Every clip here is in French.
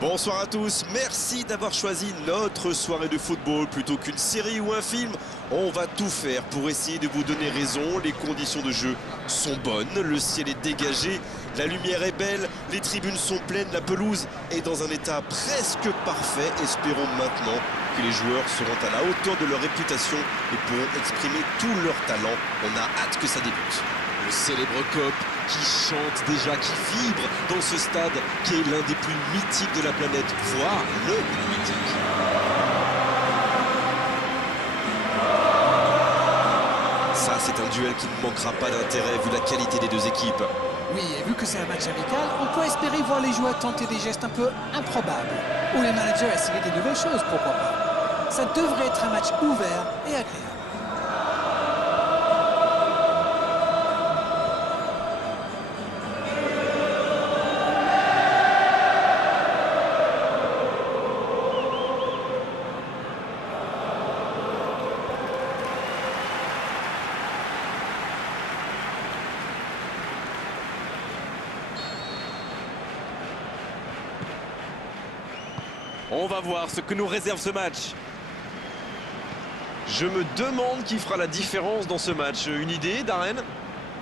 Bonsoir à tous, merci d'avoir choisi notre soirée de football plutôt qu'une série ou un film. On va tout faire pour essayer de vous donner raison. Les conditions de jeu sont bonnes, le ciel est dégagé, la lumière est belle, les tribunes sont pleines, la pelouse est dans un état presque parfait. Espérons maintenant que les joueurs seront à la hauteur de leur réputation et pourront exprimer tout leur talent. On a hâte que ça débute. Le célèbre Kop qui chante déjà, qui vibre dans ce stade qui est l'un des plus mythiques de la planète, voire le plus mythique. Ça, c'est un duel qui ne manquera pas d'intérêt vu la qualité des deux équipes. Oui, et vu que c'est un match amical, on peut espérer voir les joueurs tenter des gestes un peu improbables. Ou les managers essayer des nouvelles choses, pourquoi pas. Ça devrait être un match ouvert et agréable. On va voir ce que nous réserve ce match. Je me demande qui fera la différence dans ce match. Une idée, Darren?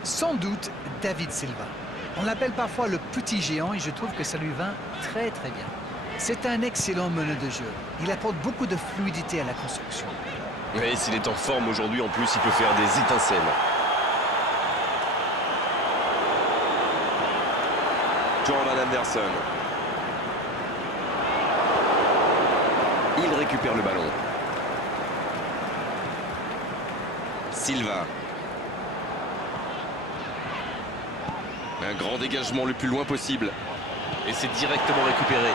Sans doute David Silva. On l'appelle parfois le petit géant et je trouve que ça lui va très bien. C'est un excellent meneur de jeu. Il apporte beaucoup de fluidité à la construction. Oui, s'il est en forme aujourd'hui, en plus, il peut faire des étincelles. Jordan Anderson. Il récupère le ballon. Silva. Un grand dégagement le plus loin possible. Et c'est directement récupéré.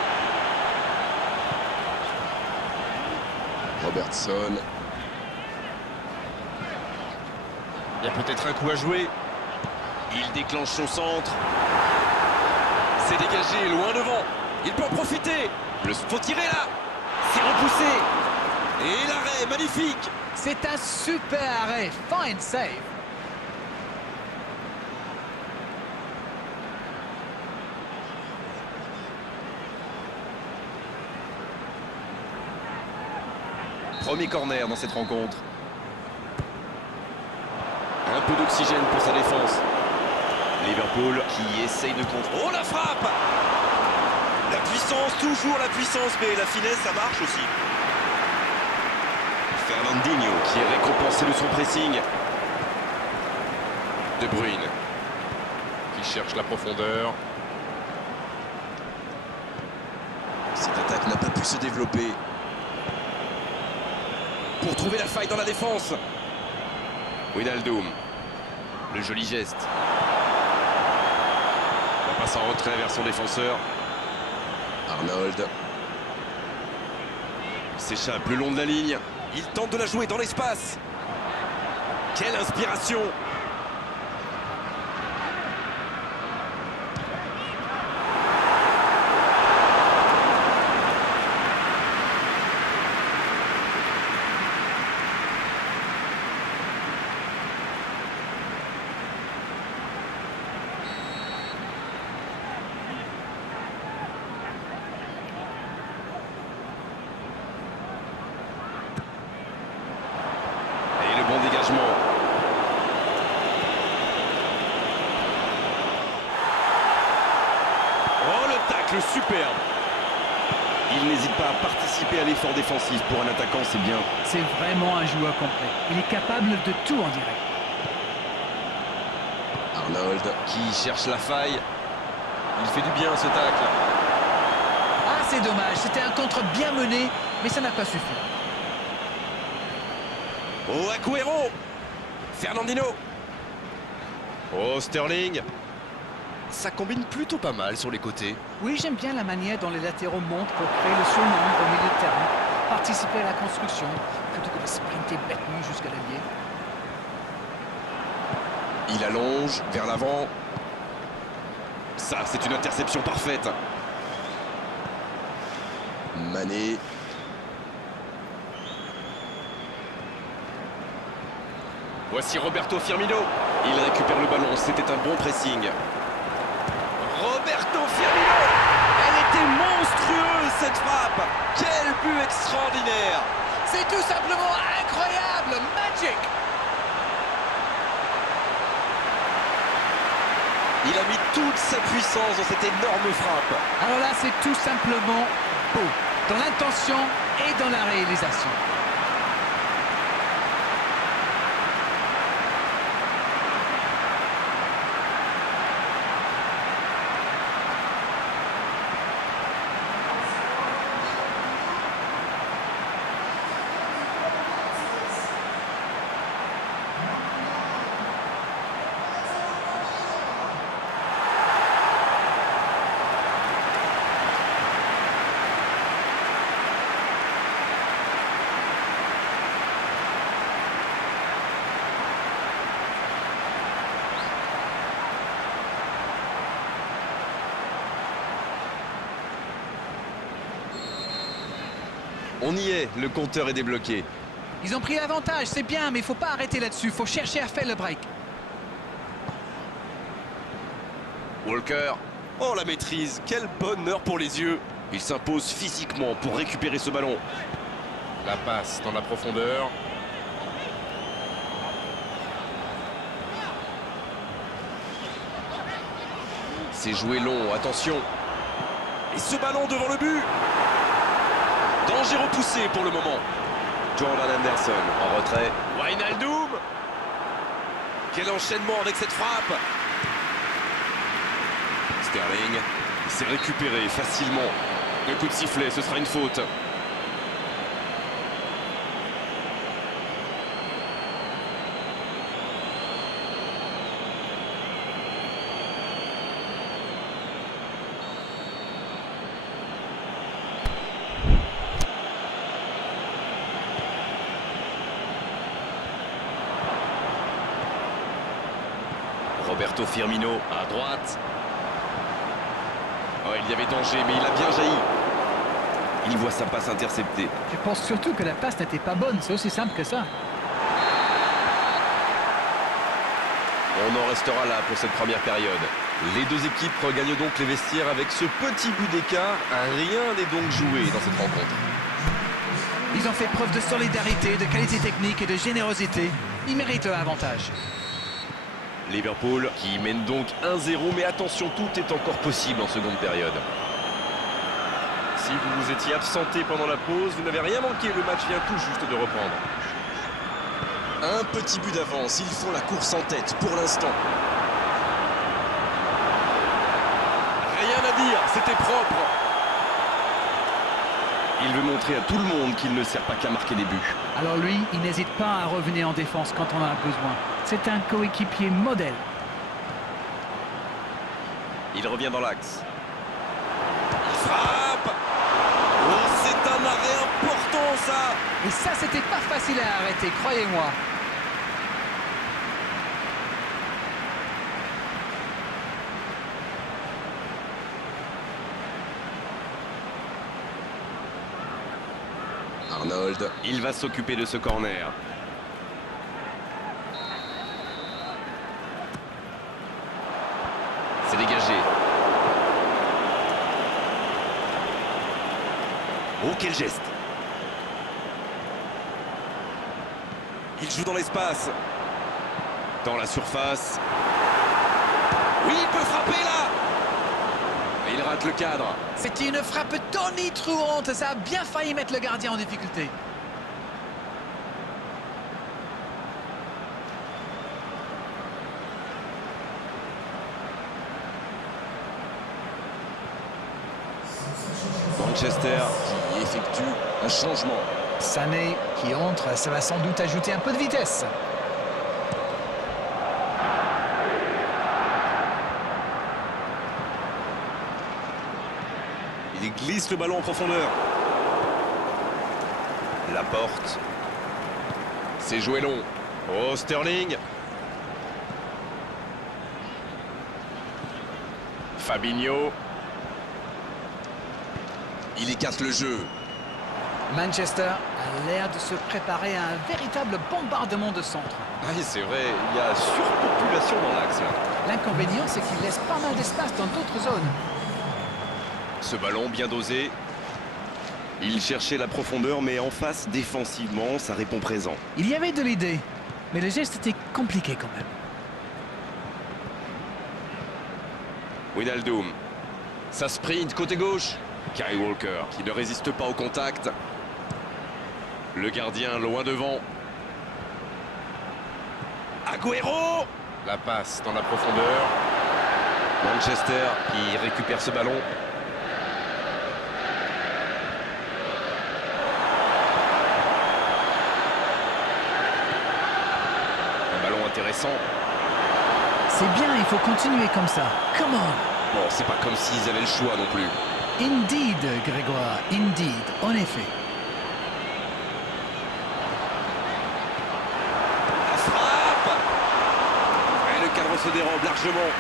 Robertson. Il y a peut-être un coup à jouer. Il déclenche son centre. C'est dégagé, loin devant. Il peut en profiter. Faut tirer là. C'est repoussé. Et l'arrêt, magnifique. C'est un super arrêt. Fine save. Premier corner dans cette rencontre. Un peu d'oxygène pour sa défense. Liverpool qui essaye de contrôler. Oh, la frappe! La puissance, toujours la puissance, mais la finesse, ça marche aussi. Fernandinho qui est récompensé de son pressing. De Bruyne qui cherche la profondeur. Cette attaque n'a pas pu se développer. Pour trouver la faille dans la défense. Wijnaldum. Le joli geste. La passe en retrait vers son défenseur. Arnold. Il s'échappe le long de la ligne. Il tente de la jouer dans l'espace. Quelle inspiration! Bon dégagement. Oh, le tacle superbe. Il n'hésite pas à participer à l'effort défensif. Pour un attaquant, c'est bien. C'est vraiment un joueur complet. Il est capable de tout en direct. Arnold qui cherche la faille. Il fait du bien ce tacle. Ah, c'est dommage. C'était un contre bien mené, mais ça n'a pas suffi. Oh, Agüero! Fernandinho! Oh, Sterling! Ça combine plutôt pas mal sur les côtés. Oui, j'aime bien la manière dont les latéraux montent pour créer le surnombre au milieu de terrain, participer à la construction, plutôt que de sprinter bêtement jusqu'à l'allié. Il allonge vers l'avant. Ça, c'est une interception parfaite. Mané. Voici Roberto Firmino. Il récupère le ballon, c'était un bon pressing. Roberto Firmino! Elle était monstrueuse but extraordinaire. C'est tout simplement incroyable, magic. Il a mis toute sa puissance dans cette énorme frappe. Alors là, c'est tout simplement beau, dans l'intention et dans la réalisation. On y est, le compteur est débloqué. Ils ont pris l'avantage, c'est bien, mais il ne faut pas arrêter là-dessus. Il faut chercher à faire le break. Walker. Oh, la maîtrise. Quel bonheur pour les yeux. Il s'impose physiquement pour récupérer ce ballon. La passe dans la profondeur. C'est joué long, attention. Et ce ballon devant le but. Danger repoussé pour le moment. Jordan Henderson en retrait. Wijnaldum. Quel enchaînement avec cette frappe. Sterling. Il s'est récupéré facilement. Un coup de sifflet, ce sera une faute. Roberto Firmino à droite. Oh, il y avait danger, mais il a bien jailli. Il voit sa passe interceptée. Je pense surtout que la passe n'était pas bonne, c'est aussi simple que ça. On en restera là pour cette première période. Les deux équipes regagnent donc les vestiaires avec ce petit but d'écart. Rien n'est donc joué dans cette rencontre. Ils ont fait preuve de solidarité, de qualité technique et de générosité. Ils méritent leur avantage. Liverpool qui mène donc 1-0, mais attention, tout est encore possible en seconde période. Si vous vous étiez absenté pendant la pause, vous n'avez rien manqué, le match vient tout juste de reprendre. Un petit but d'avance, ils font la course en tête pour l'instant. Rien à dire, c'était propre. Il veut montrer à tout le monde qu'il ne sert pas qu'à marquer des buts. Alors lui, il n'hésite pas à revenir en défense quand on en a besoin. C'est un coéquipier modèle. Il revient dans l'axe. Il frappe. Oh, c'est un arrêt important, ça. Et ça, c'était pas facile à arrêter, croyez-moi. Arnold, il va s'occuper de ce corner. C'est dégagé. Oh, quel geste. Il joue dans l'espace. Dans la surface. Oui, il peut frapper là. Et il rate le cadre. C'était une frappe tonitruante, ça a bien failli mettre le gardien en difficulté. Manchester qui effectue un changement. Sané qui entre, ça va sans doute ajouter un peu de vitesse. Il glisse le ballon en profondeur. La porte. C'est joué long. Oh, Sterling. Fabinho. Il écarte le jeu. Manchester a l'air de se préparer à un véritable bombardement de centre. Ah oui, c'est vrai, il y a surpopulation dans l'axe là. L'inconvénient, c'est qu'il laisse pas mal d'espace dans d'autres zones. Ce ballon bien dosé. Il cherchait la profondeur, mais en face, défensivement, ça répond présent. Il y avait de l'idée, mais le geste était compliqué quand même. Wijnaldum. Ça sprint côté gauche. Kyle Walker qui ne résiste pas au contact. Le gardien loin devant. Agüero. La passe dans la profondeur. Manchester qui récupère ce ballon. Un ballon intéressant. C'est bien, il faut continuer comme ça. Come on. Bon, c'est pas comme s'ils avaient le choix non plus. Indeed, Grégoire, indeed, en effet. La frappe. Et le cadre se dérobe largement.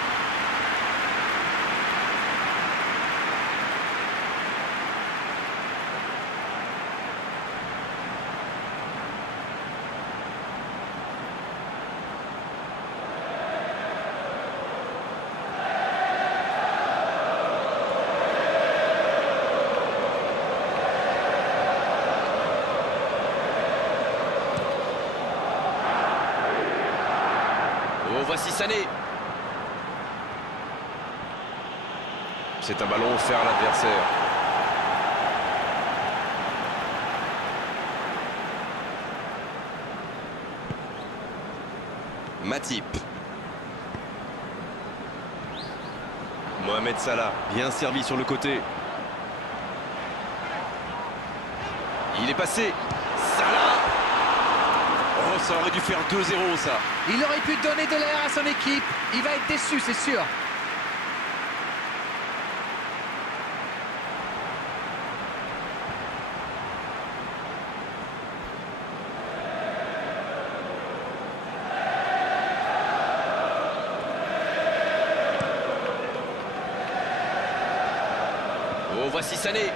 Oh, voici Sané. C'est un ballon offert à l'adversaire. Matip. Mohamed Salah, bien servi sur le côté. Il est passé. Salah. Oh, ça aurait dû faire 2-0 ça. Il aurait pu donner de l'air à son équipe. Il va être déçu, c'est sûr. Oh, voici Sané.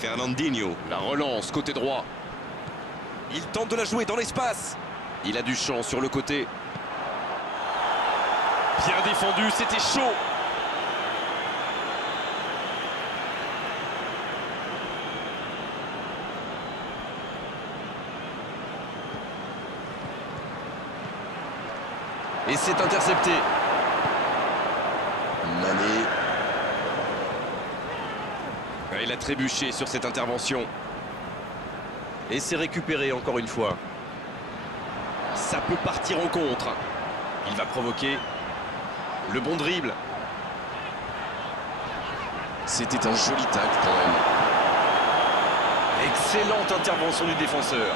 Fernandinho, la relance côté droit. Il tente de la jouer dans l'espace. Il a du champ sur le côté. Bien défendu, c'était chaud. Et c'est intercepté. Mané. Il a trébuché sur cette intervention. Et c'est récupéré encore une fois. Ça peut partir en contre. Il va provoquer le bon dribble. C'était un joli tacle quand même. Excellente intervention du défenseur.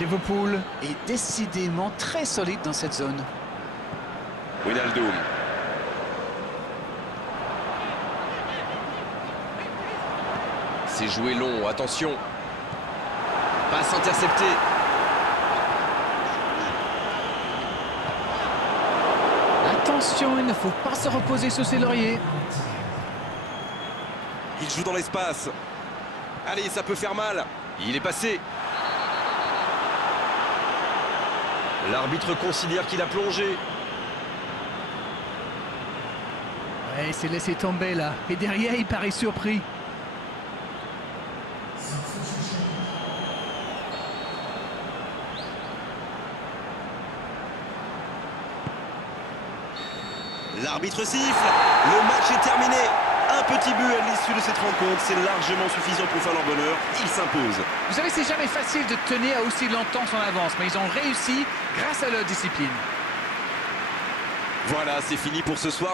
Liverpool est décidément très solide dans cette zone. Wijnaldum. C'est joué long, attention. Passe interceptée. Attention, il ne faut pas se reposer sur ses lauriers. Il joue dans l'espace. Allez, ça peut faire mal. Il est passé. L'arbitre considère qu'il a plongé. Ouais, il s'est laissé tomber là. Et derrière, il paraît surpris. L'arbitre siffle. Le match est terminé. Un petit but à l'issue de cette rencontre. C'est largement suffisant pour faire leur bonheur. Ils s'imposent. Vous savez, c'est jamais facile de tenir aussi longtemps son avance, mais ils ont réussi grâce à leur discipline. Voilà, c'est fini pour ce soir.